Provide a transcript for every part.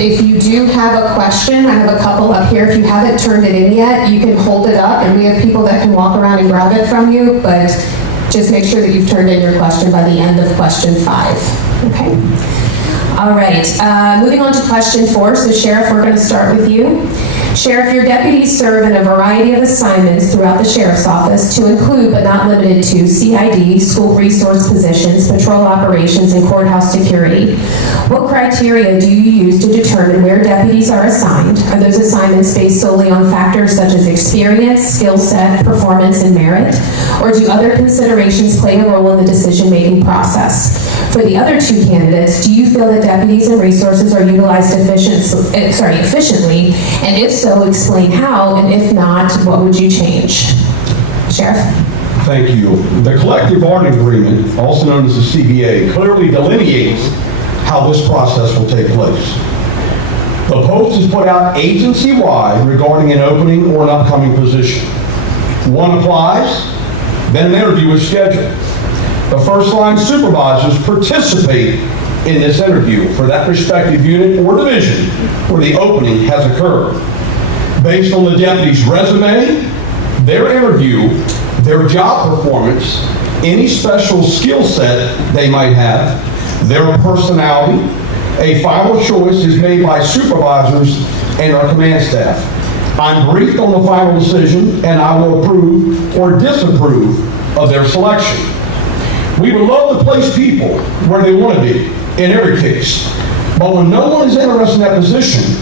if you do have a question, I have a couple up here. If you haven't turned it in yet, you can hold it up, and we have people that can walk around and grab it from you, but just make sure that you've turned in your question by the end of question 5. Okay? All right, moving on to question 4. So Sheriff, we're going to start with you. Sheriff, your deputies serve in a variety of assignments throughout the Sheriff's Office to include, but not limited to, CID, school resource positions, patrol operations, and courthouse security. What criteria do you use to determine where deputies are assigned? Are those assignments based solely on factors such as experience, skill set, performance, and merit? Or do other considerations play a role in the decision-making process? For the other 2 candidates, do you feel that deputies and resources are utilized efficiently? And if so, explain how, and if not, what would you change? Sheriff? Thank you. The collective bargaining agreement, also known as the CBA, clearly delineates how this process will take place. The post is put out agency-wide regarding an opening or an upcoming position. One applies, then an interview is scheduled. The first-line supervisors participate in this interview for that respective unit or division where the opening has occurred. Based on the deputy's resume, their interview, their job performance, any special skill set they might have, their personality, a final choice is made by supervisors and our command staff. I'm briefed on the final decision, and I will approve or disapprove of their selection. We would love to place people where they want to be, in every case. But when no one is interested in that position,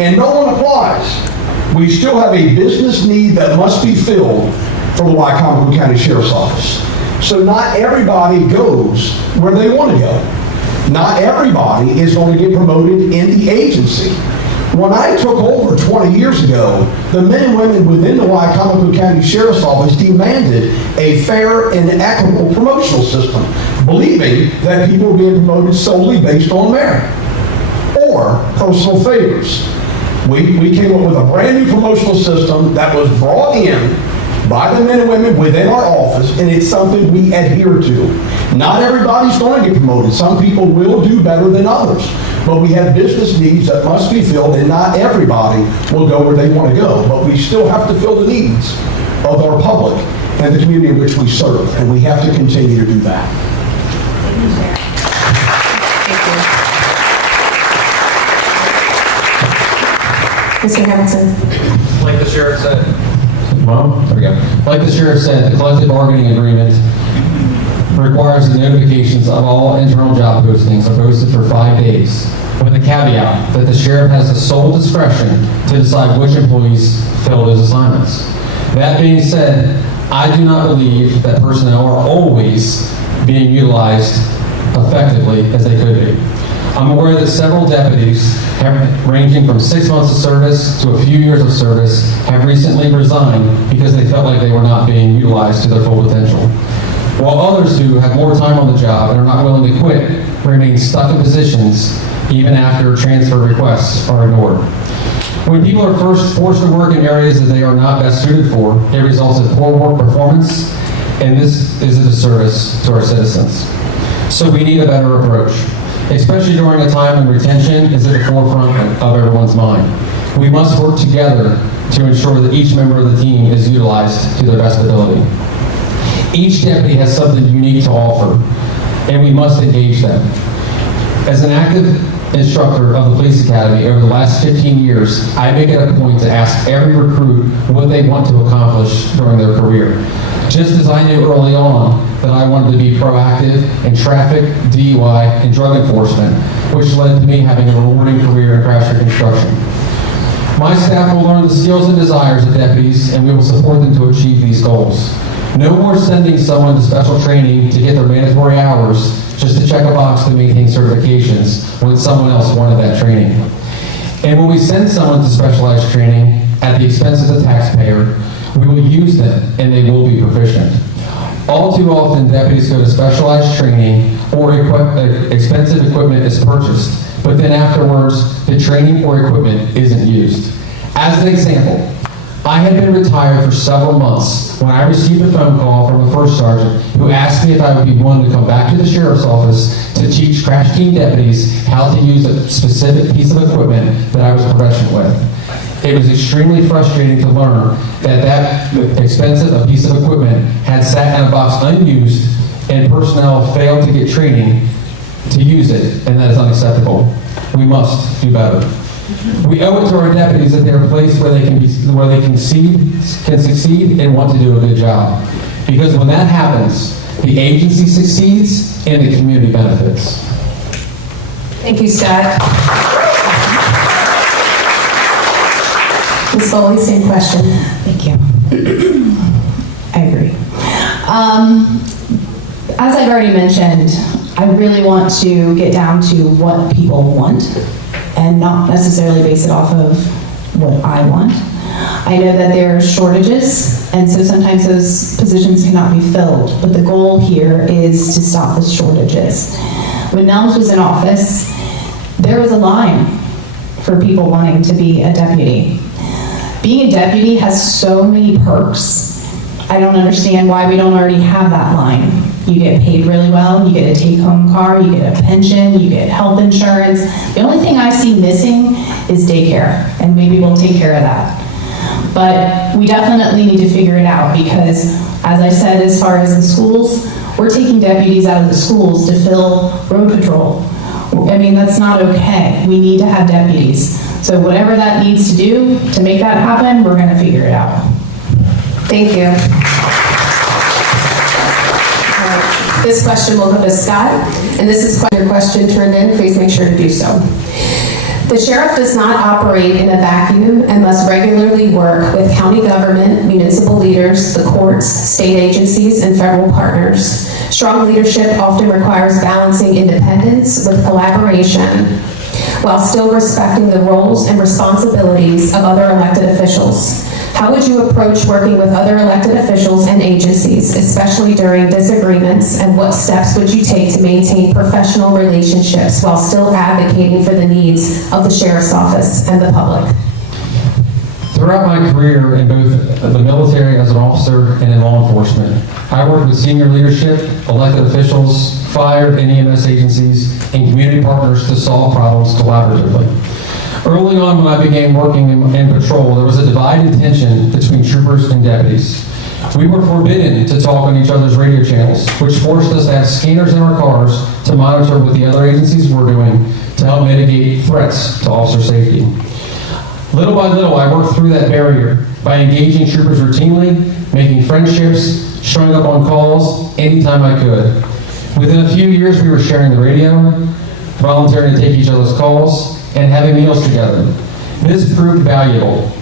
and no one applies, we still have a business need that must be filled for the Wicomico County Sheriff's Office. So not everybody goes where they want to go. Not everybody is going to get promoted in the agency. When I took over 20 years ago, the men and women within the Wicomico County Sheriff's Office demanded a fair and equitable promotional system, believing that people were being promoted solely based on merit or personal favors. We came up with a brand new promotional system that was brought in by the men and women within our office, and it's something we adhere to. Not everybody's going to get promoted. Some people will do better than others. But we have business needs that must be filled, and not everybody will go where they want to go. But we still have to fill the needs of our public and the community in which we serve, and we have to continue to do that. Thank you. Mr. Hamilton. Like the sheriff said, there we go. Like the sheriff said, the collective bargaining agreement requires the notifications of all internal job postings are posted for 5 days, with a caveat that the sheriff has the sole discretion to decide which employees fill those assignments. That being said, I do not believe that personnel are always being utilized effectively as they could be. I'm aware that several deputies, ranging from 6 months of service to a few years of service, have recently resigned because they felt like they were not being utilized to their full potential. While others who have more time on the job and are not willing to quit remain stuck in positions even after transfer requests are ignored. When people are first forced to work in areas that they are not best suited for, it results in poor work performance, and this is a disservice to our citizens. So we need a better approach, especially during a time when retention is at the forefront of everyone's mind. We must work together to ensure that each member of the team is utilized to their best ability. Each deputy has something unique to offer, and we must engage them. As an active instructor of the police academy over the last 15 years, I make it a point to ask every recruit what they want to accomplish during their career. Just as I knew early on that I wanted to be proactive in traffic, DUI, and drug enforcement, which led to me having a rewarding career in crash reconstruction. My staff will learn the skills and desires of deputies, and we will support them to achieve these goals. No more sending someone to special training to get their mandatory hours just to check a box to maintain certifications when someone else wanted that training. And when we send someone to specialized training at the expense of the taxpayer, we will use them and they will be proficient. All too often, deputies go to specialized training or expensive equipment is purchased, but then afterwards, the training or equipment isn't used. As an example, I had been retired for several months when I received a phone call from a first sergeant who asked me if I would be willing to come back to the sheriff's office to teach crash team deputies how to use a specific piece of equipment that I was proficient with. It was extremely frustrating to learn that expensive a piece of equipment had sat in a box unused and personnel failed to get training to use it, and that is unacceptable. We must do better. We owe it to our deputies that they are placed where they can succeed and want to do a good job. Because when that happens, the agency succeeds and the community benefits. Thank you, Scott. Ms. Foley, same question. Thank you. I agree. As I've already mentioned, I really want to get down to what people want and not necessarily base it off of what I want. I know that there are shortages, and so sometimes those positions cannot be filled, but the goal here is to stop the shortages. When Nelms was in office, there was a line for people wanting to be a deputy. Being a deputy has so many perks. I don't understand why we don't already have that line. You get paid really well, you get a take-home car, you get a pension, you get health insurance. The only thing I see missing is daycare, and maybe we'll take care of that. But we definitely need to figure it out because, as I said, as far as the schools, we're taking deputies out of the schools to fill road patrol. I mean, that's not okay. We need to have deputies. So whatever that needs to do to make that happen, we're gonna figure it out. Thank you. This question will go to Scott, and this is your question turned in. Please make sure to do so. The sheriff does not operate in a vacuum and must regularly work with county government, municipal leaders, the courts, state agencies, and federal partners. Strong leadership often requires balancing independence with collaboration while still respecting the roles and responsibilities of other elected officials. How would you approach working with other elected officials and agencies, especially during disagreements, and what steps would you take to maintain professional relationships while still advocating for the needs of the sheriff's office and the public? Throughout my career in both the military as an officer and in law enforcement, I worked with senior leadership, elected officials, fire and EMS agencies, and community partners to solve problems collaboratively. Early on when I began working in patrol, there was a divided tension between troopers and deputies. We were forbidden to talk on each other's radio channels, which forced us to have scanners in our cars to monitor what the other agencies were doing to help mitigate threats to officer safety. Little by little, I worked through that barrier by engaging troopers routinely, making friendships, showing up on calls anytime I could. Within a few years, we were sharing the radio, volunteering to take each other's calls, and having meals together. This proved valuable.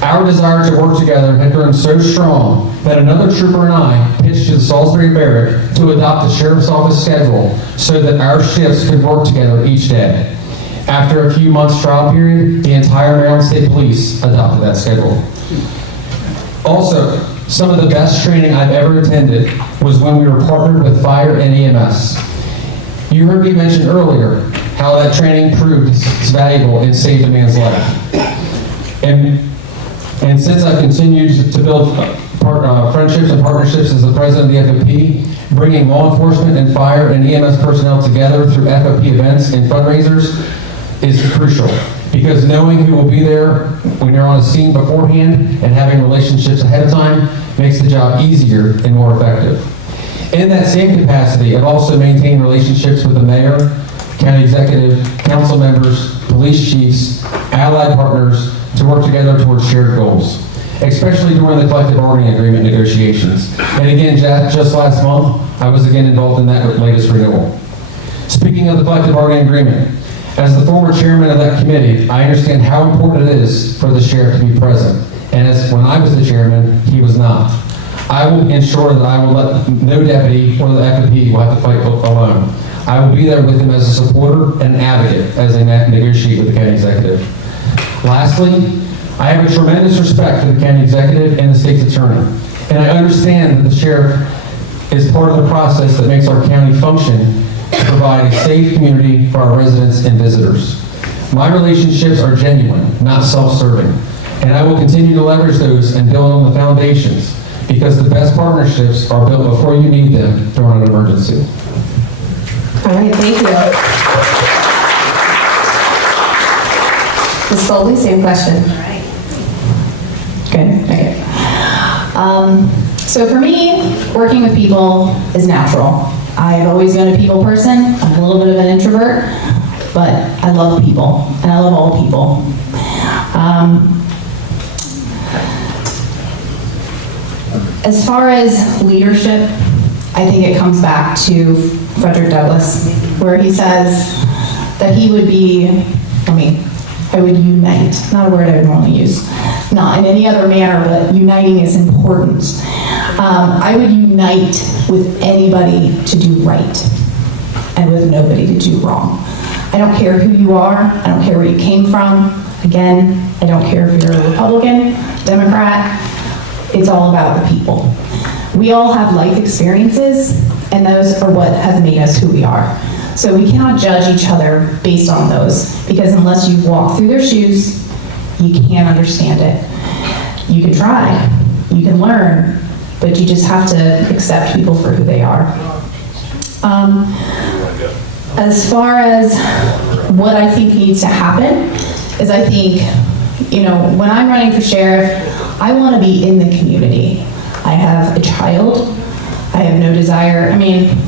Our desire to work together had grown so strong that another trooper and I pitched to the Salisbury Barrack to adopt the sheriff's office schedule so that our shifts could work together each day. After a few months trial period, the entire Maryland State Police adopted that schedule. Also, some of the best training I've ever attended was when we were partnered with fire and EMS. You heard me mention earlier how that training proved valuable and saved a man's life. And since I've continued to build friendships and partnerships as the president of the FOP, bringing law enforcement and fire and EMS personnel together through FOP events and fundraisers is crucial. Because knowing who will be there when you're on a scene beforehand and having relationships ahead of time makes the job easier and more effective. In that same capacity, I've also maintained relationships with the mayor, county executive, council members, police chiefs, allied partners to work together towards shared goals, especially during the collective bargaining agreement negotiations. And again, just last month, I was again involved in that latest renewal. Speaking of the collective bargaining agreement, as the former chairman of that committee, I understand how important it is for the sheriff to be present. And as when I was the chairman, he was not. I will ensure that I will let no deputy or the FOP will have to fight alone. I will be there with him as a supporter and an advocate as they negotiate with the county executive. Lastly, I have a tremendous respect for the county executive and the state's attorney. And I understand that the sheriff is part of the process that makes our county function to provide a safe community for our residents and visitors. My relationships are genuine, not self-serving. And I will continue to leverage those and build on the foundations, because the best partnerships are built before you need them during an emergency. All right, thank you. Ms. Foley, same question. Good, okay. So for me, working with people is natural. I've always been a people person. I'm a little bit of an introvert, but I love people, and I love all people. As far as leadership, I think it comes back to Frederick Douglass, where he says that he would be, I would unite, not a word I would normally use, not in any other manner, but uniting is important. I would unite with anybody to do right and with nobody to do wrong. I don't care who you are, I don't care where you came from. Again, I don't care if you're a Republican, Democrat, it's all about the people. We all have life experiences, and those are what have made us who we are. So we cannot judge each other based on those, because unless you've walked through their shoes, you can't understand it. You can try, you can learn, but you just have to accept people for who they are. As far as what I think needs to happen, is I think, when I'm running for sheriff, I want to be in the community. I have a child. I have no desire,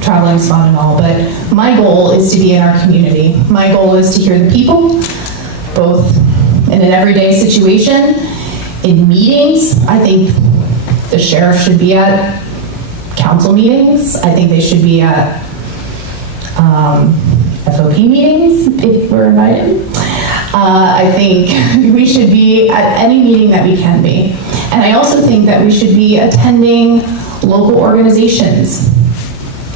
traveling's fun and all, but my goal is to be in our community. My goal is to hear the people, both in an everyday situation, in meetings. I think the sheriff should be at council meetings. I think they should be at FOP meetings, if we're invited. I think we should be at any meeting that we can be. And I also think that we should be attending local organizations,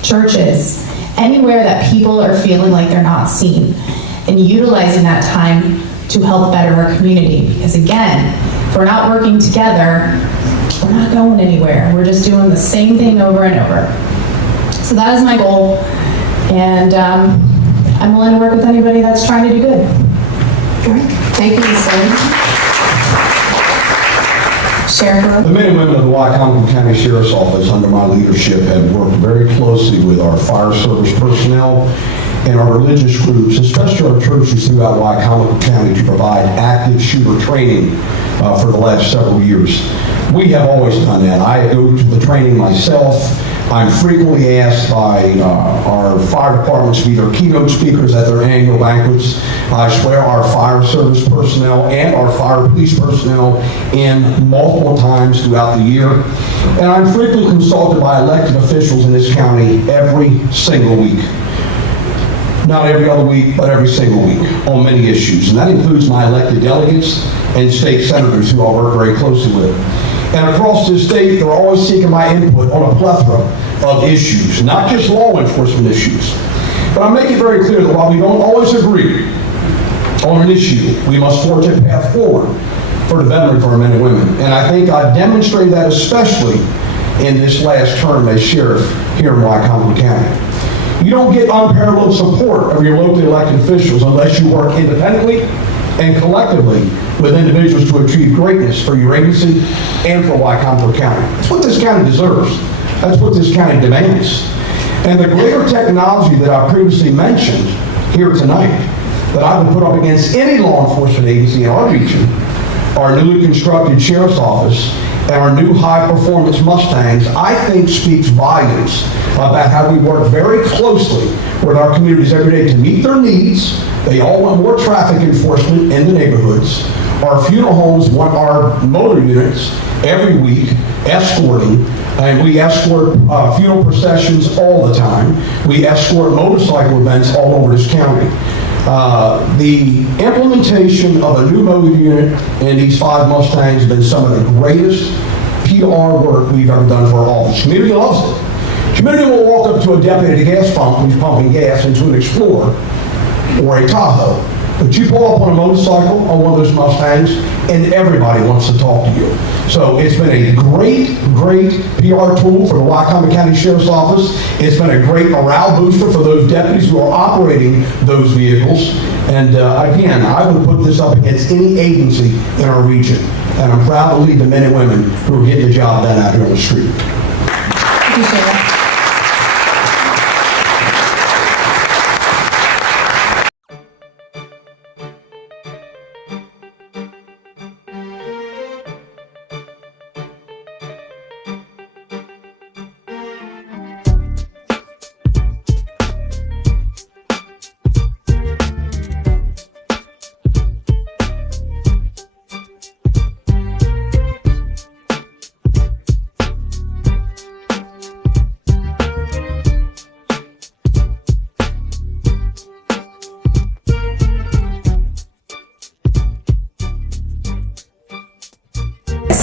churches, anywhere that people are feeling like they're not seen, and utilizing that time to help better our community. Because again, if we're not working together, we're not going anywhere. We're just doing the same thing over and over. So that is my goal, and I'm willing to work with anybody that's trying to do good. All right. Thank you, Ms. Foley. Sheriff. The men and women of the Wicomico County Sheriff's Office, under my leadership, have worked very closely with our fire service personnel and our religious groups, especially our churches throughout Wicomico County, to provide active shooter training for the last several years. We have always done that. I go to the training myself. I'm frequently asked by our fire departments to be their keynote speakers at their annual banquets. I swear our fire service personnel and our fire police personnel in multiple times throughout the year. And I'm frequently consulted by elected officials in this county every single week. Not every other week, but every single week on many issues. And that includes my elected delegates and state senators who I work very closely with. And across this state, they're always seeking my input on a plethora of issues, not just law enforcement issues. But I make it very clear that while we don't always agree on an issue, we must forge a path forward for the betterment of our men and women. And I think I've demonstrated that especially in this last term as sheriff here in Wicomico County. You don't get unparalleled support of your locally elected officials unless you work independently and collectively with individuals to achieve greatness for your agency and for Wicomico County. That's what this county deserves. That's what this county demands. And the greater technology that I previously mentioned here tonight, that I would put up against any law enforcement agency in our region, our newly constructed sheriff's office, and our new high-performance Mustangs, I think speaks volumes about how we work very closely with our communities every day to meet their needs. They all want more traffic enforcement in the neighborhoods. Our funeral homes want our motor units every week escorting, and we escort funeral processions all the time. We escort motorcycle events all over this county. The implementation of a new motor unit in these 5 Mustangs has been some of the greatest PR work we've ever done for our office. Community loves it. Community will walk up to a deputy at a gas pump who's pumping gas into an Explorer or a Tahoe. But you pull up on a motorcycle on one of those Mustangs, and everybody wants to talk to you. So it's been a great, great PR tool for the Wicomico County Sheriff's Office. It's been a great morale booster for those deputies who are operating those vehicles. And again, I would put this up against any agency in our region. And I'm proud to lead the men and women who are getting the job done out here on the street. Thank you, Sheriff.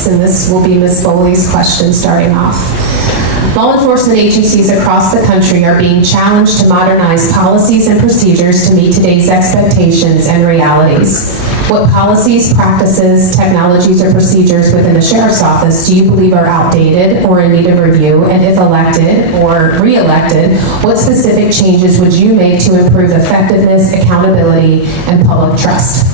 And this will be Ms. Foley's question starting off. Law enforcement agencies across the country are being challenged to modernize policies and procedures to meet today's expectations and realities. What policies, practices, technologies, or procedures within the Sheriff's Office do you believe are outdated or in need of review? And if elected or re-elected, what specific changes would you make to improve effectiveness, accountability, and public trust?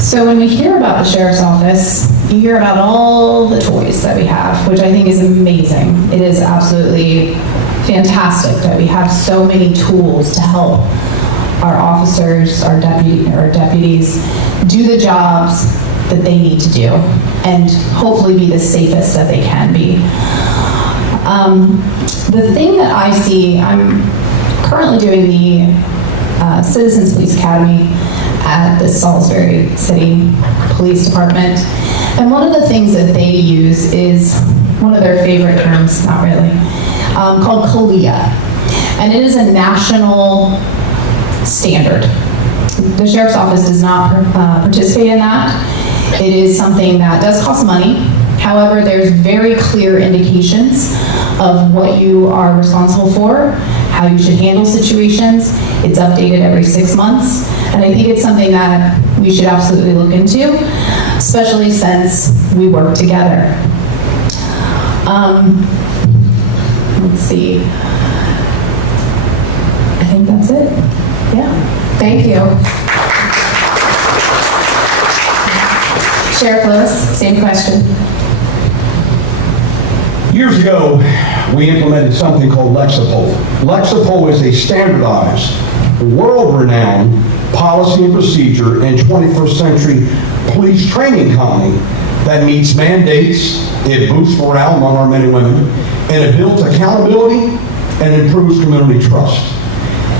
So when we hear about the Sheriff's Office, you hear about all the toys that we have, which I think is amazing. It is absolutely fantastic that we have so many tools to help our officers, our deputies do the jobs that they need to do and hopefully be the safest that they can be. The thing that I see, I'm currently doing the Citizens Police Academy at the Salisbury City Police Department. And one of the things that they use is one of their favorite terms, not really, called CALIA. And it is a national standard. The Sheriff's Office does not participate in that. It is something that does cost money. However, there's very clear indications of what you are responsible for, how you should handle situations. It's updated every 6 months. And I think it's something that we should absolutely look into, especially since we work together. Let's see. I think that's it. Yeah. Thank you. Sheriff Lewis, same question. Years ago, we implemented something called Lexapol. Lexapol is a standardized, world-renowned policy and procedure and 21st century police training company that meets mandates, it boosts morale among our men and women, and it builds accountability and improves community trust.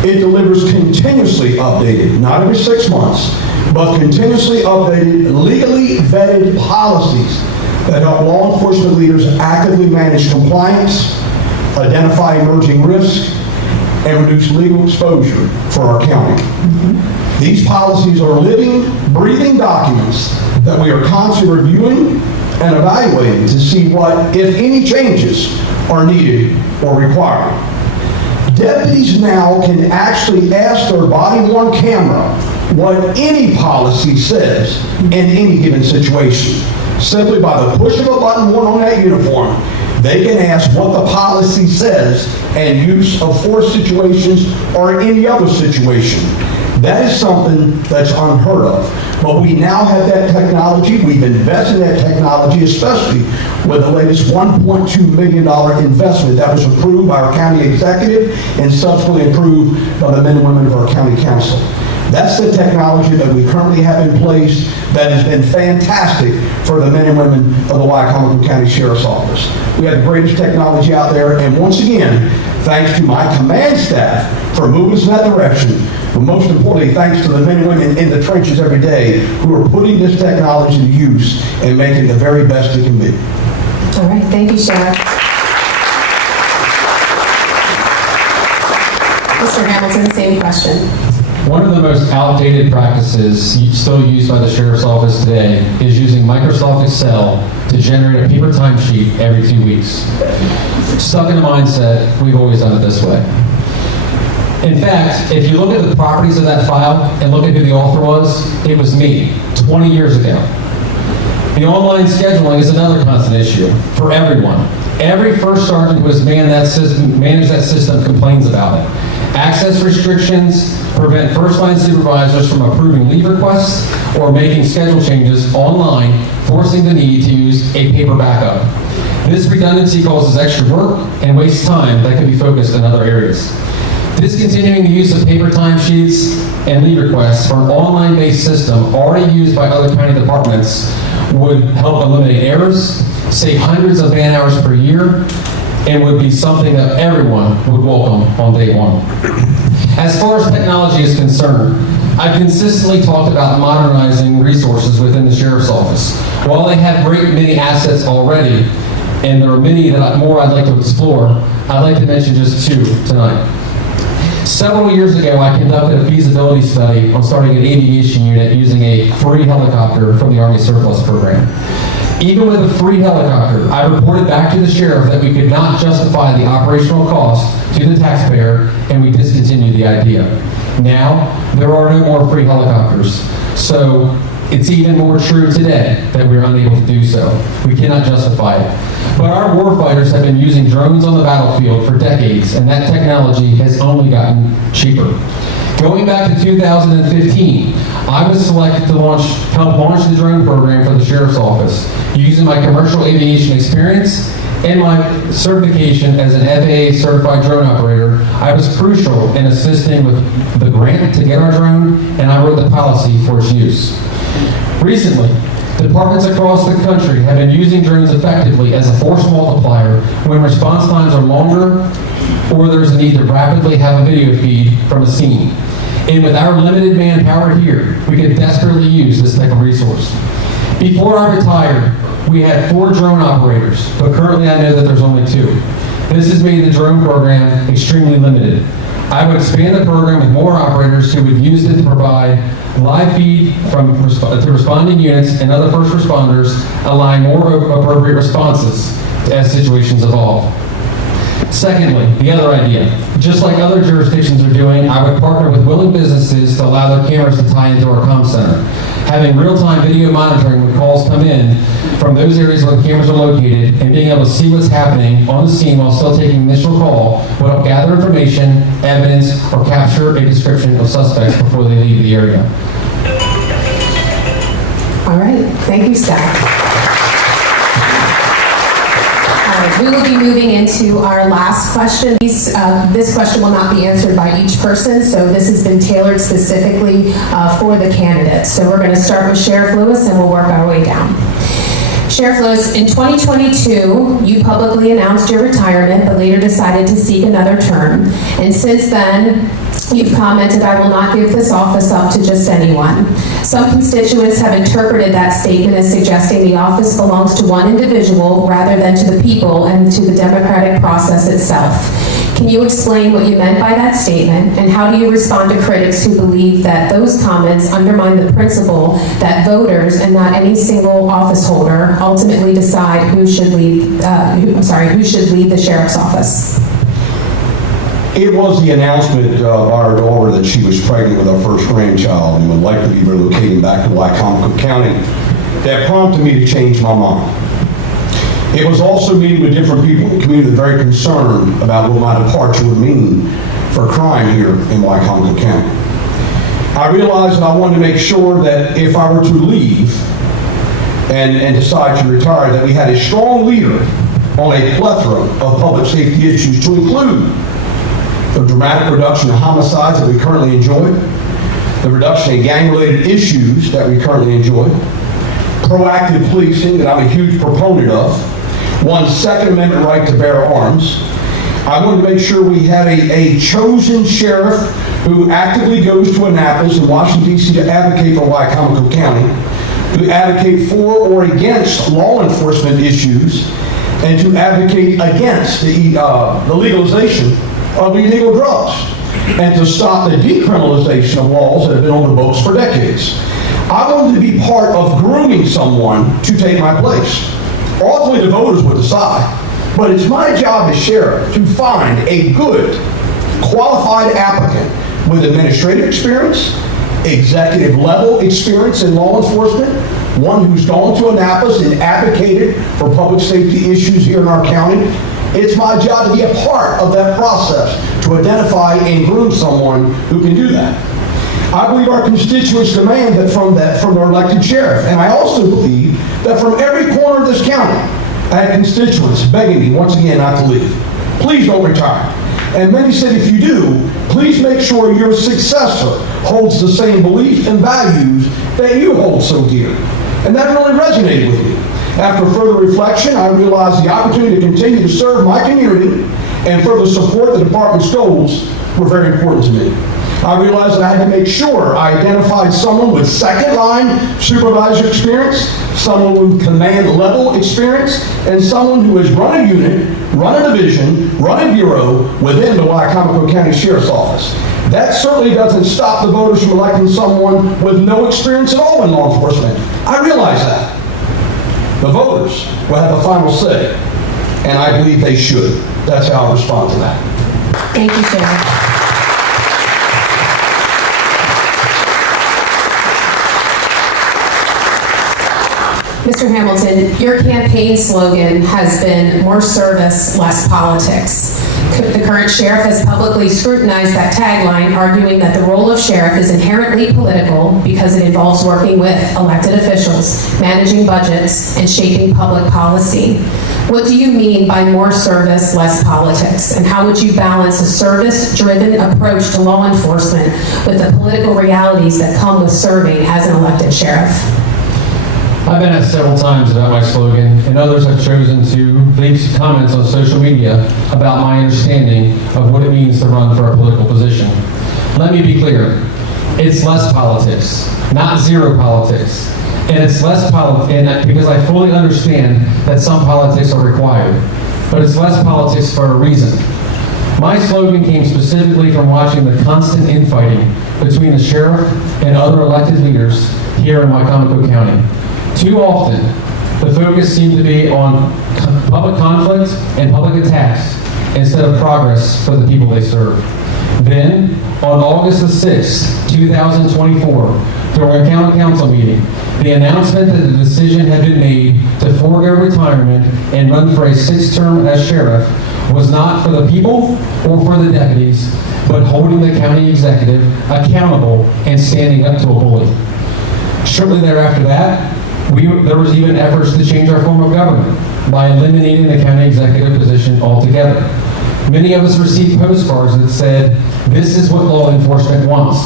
It delivers continuously updated, not every 6 months, but continuously updated, legally vetted policies that help law enforcement leaders actively manage compliance, identify emerging risks, and reduce legal exposure for our county. These policies are living, breathing documents that we are constantly reviewing and evaluating to see what, if any, changes are needed or required. Deputies now can actually ask their body-worn camera what any policy says in any given situation. Simply by the push of a button worn on that uniform, they can ask what the policy says and use of force situations or any other situation. That is something that's unheard of. But we now have that technology. We've invested in that technology, especially with the latest $1.2 million investment that was approved by our county executive and subsequently approved by the men and women of our county council. That's the technology that we currently have in place that has been fantastic for the men and women of the Wicomico County Sheriff's Office. We have the greatest technology out there, and once again, thanks to my command staff for moving us in that direction, but most importantly, thanks to the men and women in the trenches every day who are putting this technology to use and making it the very best it can be. All right, thank you, Sheriff. Mr. Hamilton, same question. One of the most outdated practices still used by the Sheriff's Office today is using Microsoft Excel to generate a paper timesheet every 2 weeks. Stuck in a mindset, we've always done it this way. In fact, if you look at the properties of that file and look at who the author was, it was me, 20 years ago. The online scheduling is another constant issue for everyone. Every first sergeant who has managed that system complains about it. Access restrictions, prevent first-line supervisors from approving leave requests or making schedule changes online, forcing the need to use a paper backup. This redundancy causes extra work and wastes time that could be focused in other areas. Discontinuing the use of paper timesheets and leave requests for an online-based system already used by other county departments would help eliminate errors, save hundreds of man hours per year, and would be something that everyone would welcome on day one. As far as technology is concerned, I've consistently talked about modernizing resources within the Sheriff's Office. While they have great many assets already, and there are many that more I'd like to explore, I'd like to mention just two tonight. Several years ago, I conducted a feasibility study on starting an aviation unit using a free helicopter from the Army Surplus Program. Even with a free helicopter, I reported back to the sheriff that we could not justify the operational cost to the taxpayer, and we discontinued the idea. Now, there are no more free helicopters, so it's even more true today that we're unable to do so. We cannot justify it. But our warfighters have been using drones on the battlefield for decades, and that technology has only gotten cheaper. Going back to 2015, I was selected to help launch the drone program for the Sheriff's Office. Using my commercial aviation experience and my certification as an FAA certified drone operator, I was crucial in assisting with the grant to get our drone, and I wrote the policy for its use. Recently, departments across the country have been using drones effectively as a force multiplier when response times are longer or there's a need to rapidly have a video feed from a scene. And with our limited manpower here, we could desperately use this type of resource. Before I retired, we had 4 drone operators, but currently I know that there's only 2. This has made the drone program extremely limited. I would expand the program with more operators who would use it to provide live feed to responding units and other first responders, allowing more appropriate responses as situations evolve. Secondly, the other idea. Just like other jurisdictions are doing, I would partner with willing businesses to allow their cameras to tie into our comm center. Having real-time video monitoring when calls come in from those areas where the cameras are located and being able to see what's happening on the scene while still taking initial call will help gather information, evidence, or capture a description of suspects before they leave the area. All right, thank you, staff. We will be moving into our last question. This question will not be answered by each person, so this has been tailored specifically for the candidates. So we're going to start with Sheriff Lewis and we'll work our way down. Sheriff Lewis, in 2022, you publicly announced your retirement, but later decided to seek another term. And since then, you've commented, "I will not give this office up to just anyone." Some constituents have interpreted that statement as suggesting the office belongs to one individual rather than to the people and to the democratic process itself. Can you explain what you meant by that statement, and how do you respond to critics who believe that those comments undermine the principle that voters and not any single office holder ultimately decide who should lead the sheriff's office? It was the announcement by our daughter that she was pregnant with our first grandchild and would likely be relocating back to Wicomico County that prompted me to change my mind. It was also meeting with different people in the community very concerned about what my departure would mean for crime here in Wicomico County. I realized that I wanted to make sure that if I were to leave and decide to retire, that we had a strong leader on a plethora of public safety issues, to include the dramatic reduction in homicides that we currently enjoy, the reduction in gang-related issues that we currently enjoy, proactive policing that I'm a huge proponent of, one's Second Amendment right to bear arms. I wanted to make sure we had a chosen sheriff who actively goes to Annapolis and Washington, D.C. to advocate for Wicomico County, to advocate for or against law enforcement issues, and to advocate against the legalization of illegal drugs, and to stop the decriminalization of laws that have been on the books for decades. I wanted to be part of grooming someone to take my place. Ultimately, the voters would decide, but it's my job as sheriff to find a good, qualified applicant with administrative experience, executive level experience in law enforcement, one who's gone to Annapolis and advocated for public safety issues here in our county. It's my job to be a part of that process, to to identify and groom someone who can do that. I believe our constituents demand that from their elected sheriff. And I also believe that from every corner of this county, I have constituents begging me once again not to leave. Please don't retire. And many said if you do, please make sure your successor holds the same beliefs and values that you hold so dear. And that really resonated with me. After further reflection, I realized the opportunity to continue to serve my community and further support the department's goals were very important to me. I realized that I had to make sure I identified someone with second-line supervisor experience, someone with command-level experience, and someone who has run a unit, run a division, run a bureau within the Wicomico County Sheriff's Office. That certainly doesn't stop the voters from electing someone with no experience at all in law enforcement. I realize that. The voters will have the final say, and I believe they should. That's how I respond to that. Thank you, Sheriff. Mr. Hamilton, your campaign slogan has been more service, less politics. The current sheriff has publicly scrutinized that tagline, arguing that the role of sheriff is inherently political because it involves working with elected officials, managing budgets, and shaping public policy. What do you mean by more service, less politics? And how would you balance a service-driven approach to law enforcement with the political realities that come with serving as an elected sheriff? I've been asked several times about my slogan, and others have chosen to leave comments on social media about my understanding of what it means to run for a political position. Let me be clear. It's less politics, not zero politics. And it's less politics because I fully understand that some politics are required. But it's less politics for a reason. My slogan came specifically from watching the constant infighting between the sheriff and other elected leaders here in Wicomico County. Too often, the focus seemed to be on public conflict and public attacks instead of progress for the people they serve. Then, on August the 6th, 2024, during a county council meeting, the announcement that the decision had been made to forego retirement and run for a 6th term as sheriff was not for the people or for the deputies, but holding the county executive accountable and standing up to a bully. Shortly thereafter that, there was even efforts to change our form of government by eliminating the county executive position altogether. Many of us received postcards that said, "This is what law enforcement wants."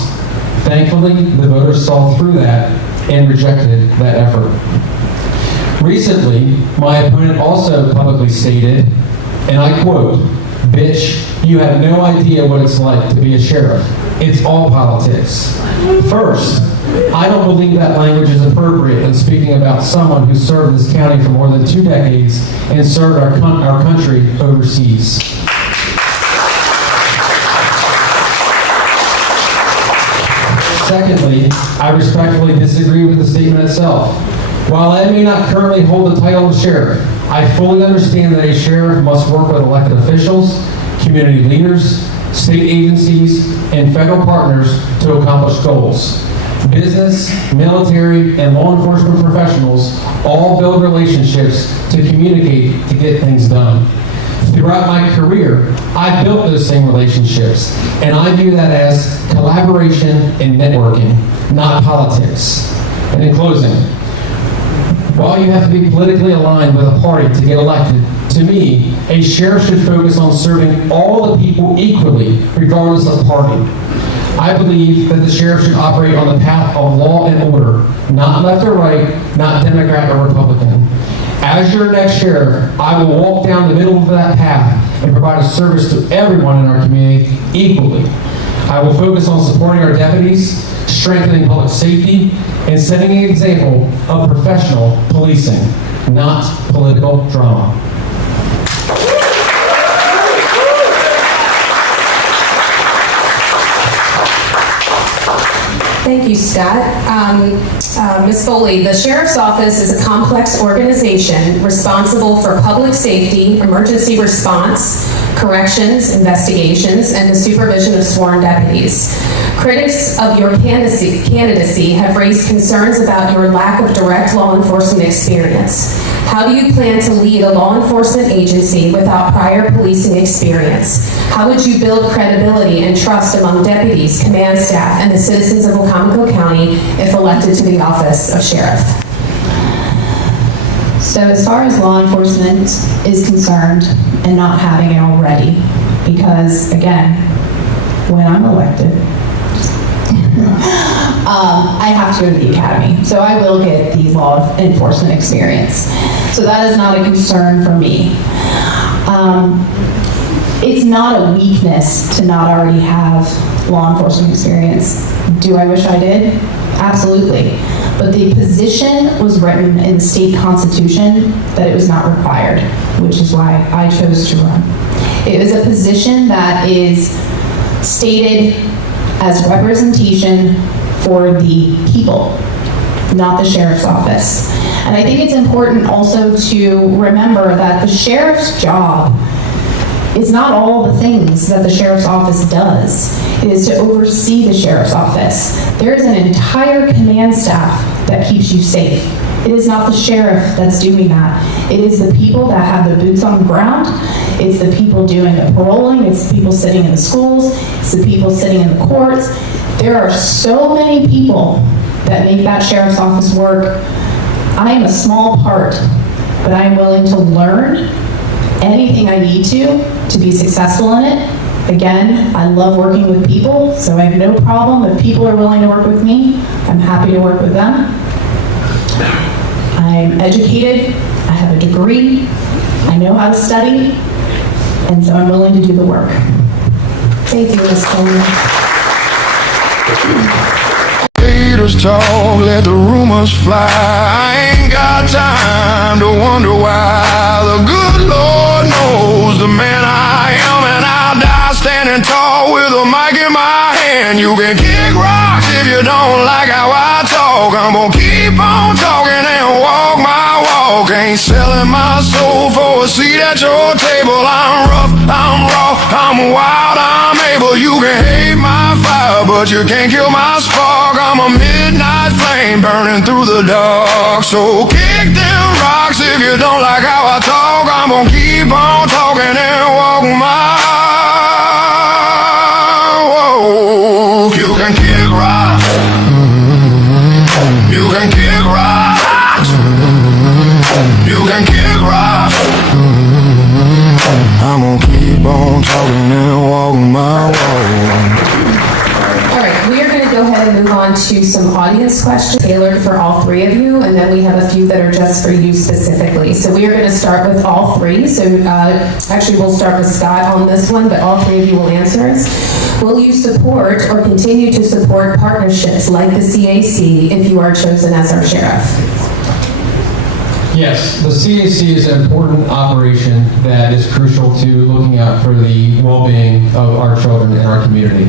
Thankfully, the voters saw through that and rejected that effort. Recently, my opponent also publicly stated, and I quote, "Bitch, you have no idea what it's like to be a sheriff. It's all politics." First, I don't believe that language is appropriate in speaking about someone who served this county for more than 2 decades and served our country overseas. Secondly, I respectfully disagree with the statement itself. While I may not currently hold the title of sheriff, I fully understand that a sheriff must work with elected officials, community leaders, state agencies, and federal partners to accomplish goals. Business, military, and law enforcement professionals all build relationships to communicate to get things done. Throughout my career, I built those same relationships, and I view that as collaboration and networking, not politics. And in closing, while you have to be politically aligned with a party to get elected, to me, a sheriff should focus on serving all the people equally, regardless of party. I believe that the sheriff should operate on the path of law and order, not left or right, not Democrat or Republican. As your next sheriff, I will walk down the middle of that path and provide a service to everyone in our community equally. I will focus on supporting our deputies, strengthening public safety, and setting an example of professional policing, not political drama. Thank you, Scott. Ms. Foley, the Sheriff's Office is a complex organization responsible for public safety, emergency response, corrections, investigations, and the supervision of sworn deputies. Critics of your candidacy have raised concerns about your lack of direct law enforcement experience. How do you plan to lead a law enforcement agency without prior policing experience? How would you build credibility and trust among deputies, command staff, and the citizens of Wicomico County if elected to the office of sheriff? So as far as law enforcement is concerned, and not having it already, because again, when I'm elected, I have to go to the academy. So I will get the law enforcement experience. So that is not a concern for me. It's not a weakness to not already have law enforcement experience. Do I wish I did? Absolutely. But the position was written in the state constitution that it was not required, which is why I chose to run. It was a position that is stated as representation for the people, not the sheriff's office. And I think it's important also to remember that the sheriff's job is not all the things that the sheriff's office does. It is to oversee the sheriff's office. There is an entire command staff that keeps you safe. It is not the sheriff that's doing that. It is the people that have the boots on the ground. It's the people doing the paroling. It's the people sitting in the schools. It's the people sitting in the courts. There are so many people that make that sheriff's office work. I am a small part, but I am willing to learn anything I need to be successful in it. Again, I love working with people, so I have no problem. If people are willing to work with me, I'm happy to work with them. I'm educated, I have a degree, I know how to study, and so I'm willing to do the work. Thank you, Ms. Coleman. Haters talk, let the rumors fly. I ain't got time to wonder why. The good Lord knows the man I am, and I'll die standing tall with a mic in my hand. You can kick rocks if you don't like how I talk. I'm gonna keep on talking and walk my walk. Ain't selling my soul for a seat at your table. I'm rough, I'm raw, I'm wild, I'm able. You can hate my fire, but you can't kill my spark. I'm a midnight flame burning through the dark. So kick them rocks if you don't like how I talk. I'm gonna keep on talking and walk my walk. You can kick rocks. You can kick rocks. You can kick rocks. I'm gonna keep on talking and walk my walk. All right, we are going to go ahead and move on to some audience questions tailored for all three of you, and then we have a few that are just for you specifically. So we are going to start with all three. So actually, we'll start with Scott on this one, but all three of you will answer. Will you support or continue to support partnerships like the CAC if you are chosen as our sheriff? Yes, the CAC is an important operation that is crucial to looking out for the well-being of our children in our community.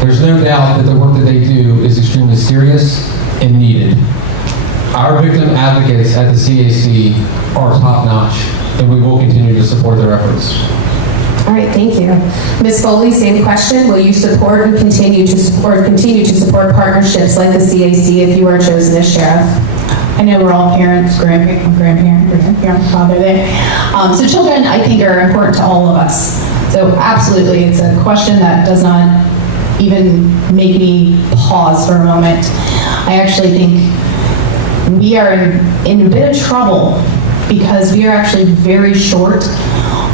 There's no doubt that the work that they do is extremely serious and needed. Our victim advocates at the CAC are top-notch, and we will continue to support their efforts. All right, thank you. Ms. Foley, same question. Will you support and continue to support partnerships like the CAC if you are chosen as sheriff? I know we're all parents, grandparent, father there. So children, I think, are important to all of us. So absolutely, it's a question that does not even make me pause for a moment. I actually think we are in a bit of trouble because we are actually very short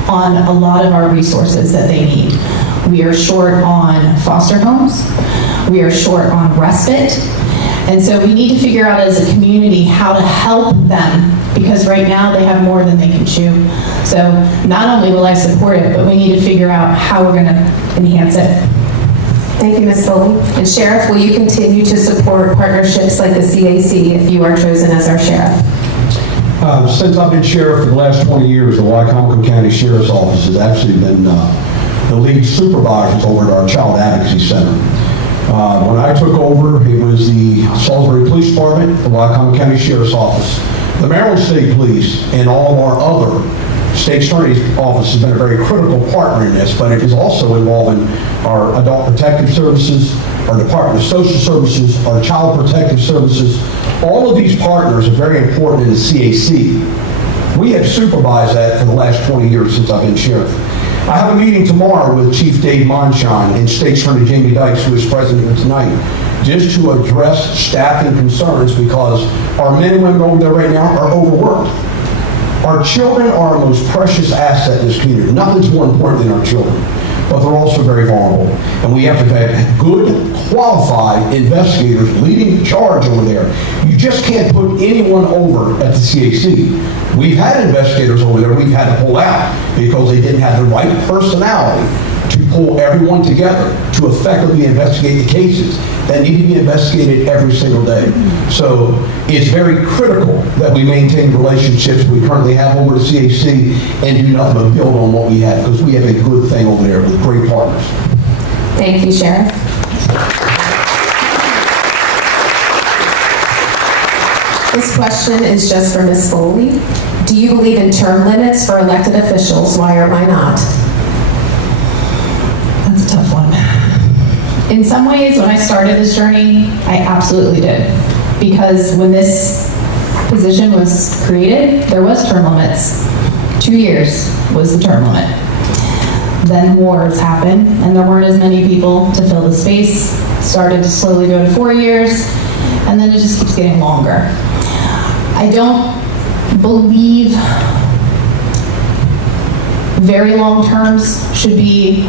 on a lot of our resources that they need. We are short on foster homes. We are short on respite. And so we need to figure out as a community how to help them, because right now they have more than they can chew. So not only will I support it, but we need to figure out how we're going to enhance it. Thank you, Ms. Foley. And Sheriff, will you continue to support partnerships like the CAC if you are chosen as our sheriff? Since I've been sheriff for the last 20 years, the Wicomico County Sheriff's Office has actually been the lead supervisors over at our Child Advocacy Center. When I took over, it was the Salisbury Police Department, the Wicomico County Sheriff's Office, the Maryland State Police, and all of our other State Attorney's Office has been a very critical partner in this, but it is also involving our Adult Protective Services, our Department of Social Services, our Child Protective Services. All of these partners are very important in the CAC. We have supervised that for the last 20 years since I've been sheriff. I have a meeting tomorrow with Chief Dave Monshine and State Attorney Jamie Dykes, who is present here tonight, just to address staffing concerns because our men and women over there right now are overworked. Our children are our most precious asset in this community. Nothing's more important than our children, but they're also very vulnerable. And we have to have good, qualified investigators leading the charge over there. You just can't put anyone over at the CAC. We've had investigators over there we've had to pull out because they didn't have the right personality to pull everyone together to effectively investigate the cases that need to be investigated every single day. So it's very critical that we maintain relationships we currently have over the CAC and do nothing but build on what we have, because we have a good thing over there with great partners. Thank you, Sheriff. This question is just for Ms. Foley. Do you believe in term limits for elected officials? Why or why not? That's a tough one. In some ways, when I started this journey, I absolutely did. Because when this position was created, there was term limits. 2 years was the term limit. Then wars happened, and there weren't as many people to fill the space. Started to slowly go to 4 years, and then it just keeps getting longer. I don't believe very long terms should be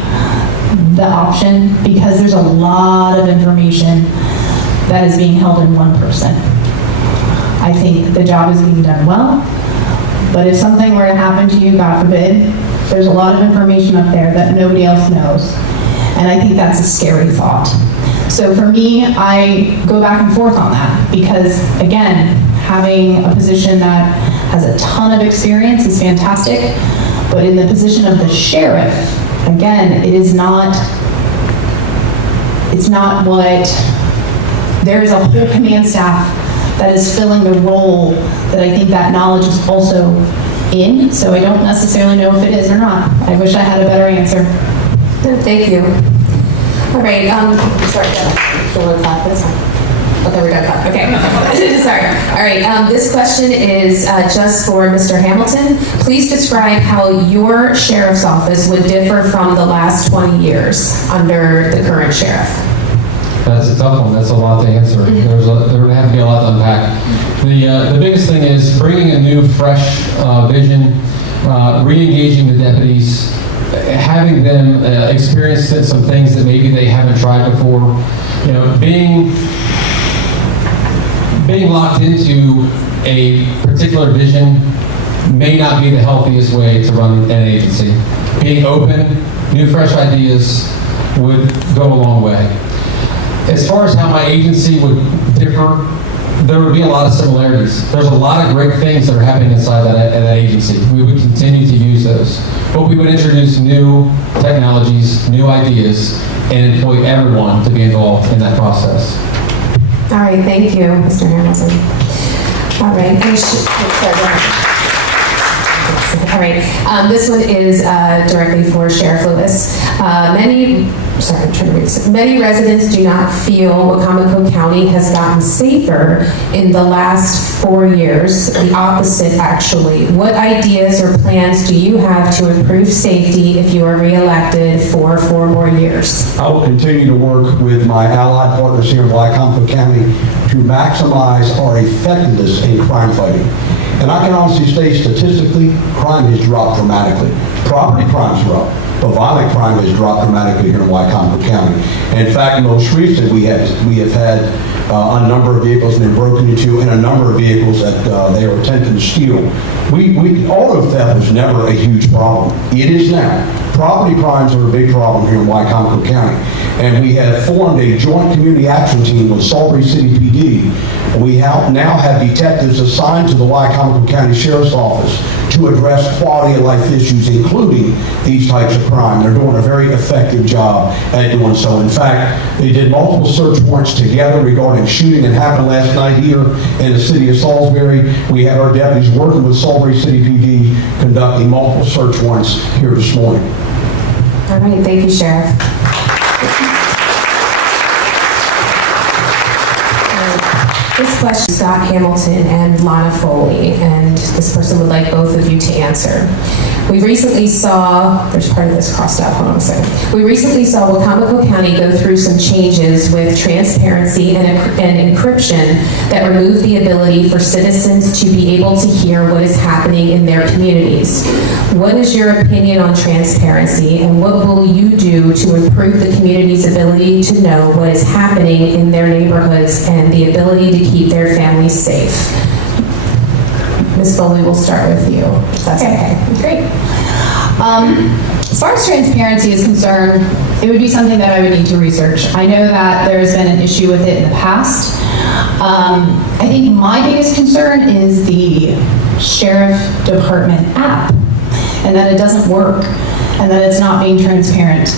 the option, because there's a lot of information that is being held in one person. I think the job is being done well, but if something were to happen to you, God forbid, there's a lot of information up there that nobody else knows. And I think that's a scary thought. So for me, I go back and forth on that, because again, having a position that has a ton of experience is fantastic, but in the position of the sheriff, again, it's not what, there is a whole command staff that is filling the role that I think that knowledge is also in, so I don't necessarily know if it is or not. I wish I had a better answer. Thank you. All right, sorry, that's fine. Oh, there we go. Okay. Sorry. All right. This question is just for Mr. Hamilton. Please describe how your sheriff's office would differ from the last 20 years under the current sheriff. That's a tough one. That's a lot to answer. There would have to be a lot to unpack. The biggest thing is bringing a new, fresh vision, re-engaging the deputies, having them experience some things that maybe they haven't tried before. You know, being locked into a particular vision may not be the healthiest way to run an agency. Being open, new, fresh ideas would go a long way. As far as how my agency would differ, there would be a lot of similarities. There's a lot of great things that are happening inside that agency. We would continue to use those. But we would introduce new technologies, new ideas, and employ everyone to be involved in that process. All right. Thank you, Mr. Hamilton. All right. All right. This one is directly for Sheriff Lewis. Many residents do not feel Wicomico County has gotten safer in the last 4 years. The opposite, actually. What ideas or plans do you have to improve safety if you are reelected for 4 more years? I will continue to work with my allied partners here in Wicomico County to maximize our effectiveness in crime fighting. And I can honestly say, statistically, crime has dropped dramatically. Property crime's dropped, but violent crime has dropped dramatically here in Wicomico County. And in fact, most recently, we have had a number of vehicles been broken into, and a number of vehicles that they are attempting to steal. Auto theft was never a huge problem. It is now. Property crimes are a big problem here in Wicomico County. And we have formed a joint community action team with Salisbury City PD. We now have detectives assigned to the Wicomico County Sheriff's Office to address quality of life issues, including these types of crime. They're doing a very effective job at doing so. In fact, they did multiple search warrants together regarding a shooting that happened last night here in the city of Salisbury. We had our deputies working with Salisbury City PD conducting multiple search warrants here this morning. All right, thank you, Sheriff. This question, Scott Hamilton and Lana Foley, and this person would like both of you to answer. We recently saw, there's part of this crossed out, hold on a second. We recently saw Wicomico County go through some changes with transparency and encryption that removed the ability for citizens to be able to hear what is happening in their communities. What is your opinion on transparency, and what will you do to improve the community's ability to know what is happening in their neighborhoods and the ability to keep their families safe? Ms. Foley, we'll start with you, if that's okay. Great. As far as transparency is concerned, it would be something that I would need to research. I know that there's been an issue with it in the past. I think my biggest concern is the Sheriff Department app, and that it doesn't work, and that it's not being transparent.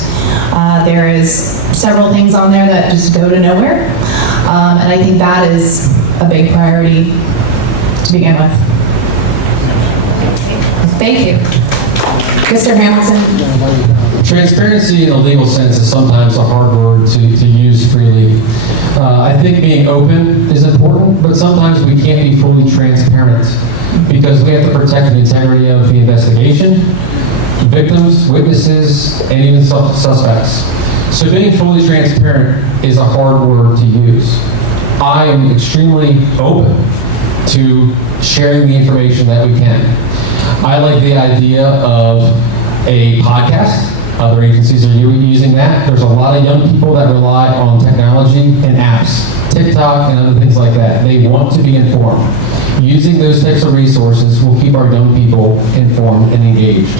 There is several things on there that just go to nowhere, and I think that is a big priority to begin with. Thank you. Mr. Hamilton? Transparency in a legal sense is sometimes a hard word to use freely. I think being open is important, but sometimes we can't be fully transparent because we have to protect the integrity of the investigation, victims, witnesses, and even suspects. So being fully transparent is a hard word to use. I am extremely open to sharing the information that we can. I like the idea of a podcast. Other agencies are using that. There's a lot of young people that rely on technology and apps, TikTok and other things like that. They want to be informed. Using those types of resources will keep our young people informed and engaged.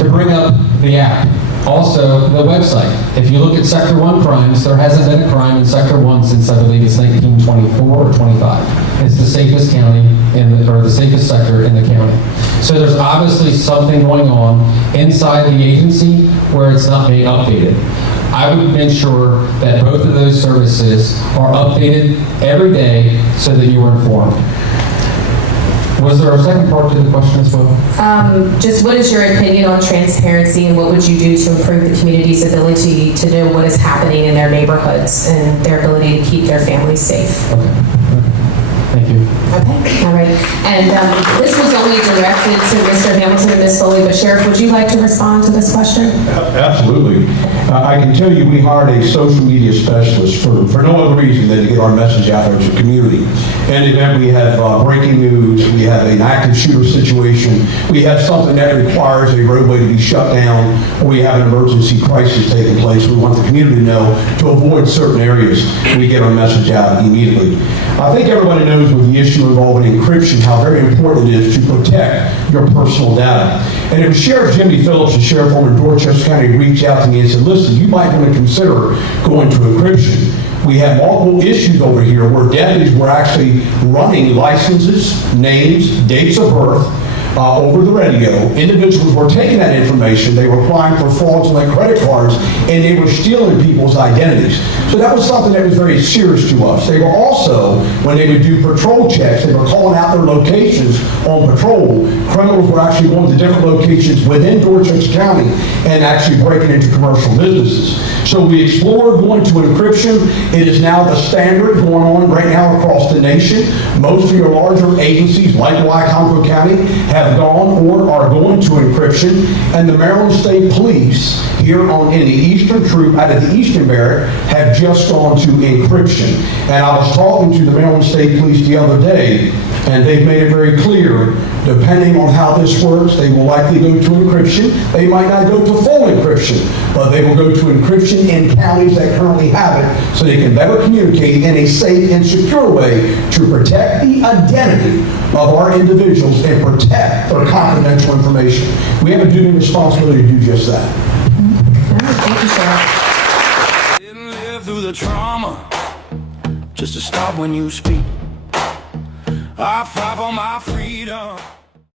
To bring up the app, also the website. If you look at Sector 1 crimes, there hasn't been a crime in Sector 1 since I believe it's 1924 or 25. It's the safest county or the safest sector in the county. So there's obviously something going on inside the agency where it's not being updated. I would ensure that both of those services are updated every day so that you are informed. Was there a second part to the question as well? Just what is your opinion on transparency, and what would you do to improve the community's ability to know what is happening in their neighborhoods and their ability to keep their families safe? Okay. Thank you. Okay, all right. And this was only directed to Mr. Hamilton and Ms. Foley, but Sheriff, would you like to respond to this question? Absolutely. I can tell you we hired a social media specialist for no other reason than to get our message out there to the community. In the event we have breaking news, we have an active shooter situation, we have something that requires a roadway to be shut down, or we have an emergency crisis taking place, we want the community to know to avoid certain areas, we get our message out immediately. I think everybody knows with the issue involving encryption how very important it is to protect your personal data. And if Sheriff Jimmy Phillips and Sheriff Foreman Dorchester County reached out to me and said, listen, you might want to consider going to encryption. We have multiple issues over here where deputies were actually running licenses, names, dates of birth, over the radio. Individuals were taking that information, they were applying for fraudulent credit cards, and they were stealing people's identities. So that was something that was very serious to us. They were also, when they would do patrol checks, they were calling out their locations on patrol. Criminals were actually going to different locations within Dorchester County and actually breaking into commercial businesses. So we explored going to encryption. It is now the standard going on right now across the nation. Most of your larger agencies, like Wicomico County, have gone or are going to encryption, and the Maryland State Police here in the Eastern Troop out of the Eastern Barrack have just gone to encryption. And I was talking to the Maryland State Police the other day, and they've made it very clear, depending on how this works, they will likely go to encryption. They might not go to full encryption, but they will go to encryption in counties that currently have it so they can better communicate in a safe and secure way to protect the identity of our individuals and protect their confidential information. We have a duty and responsibility to do just that. Thank you, Sheriff. Didn't live through the trauma just to stop when you speak. I fight for my freedom.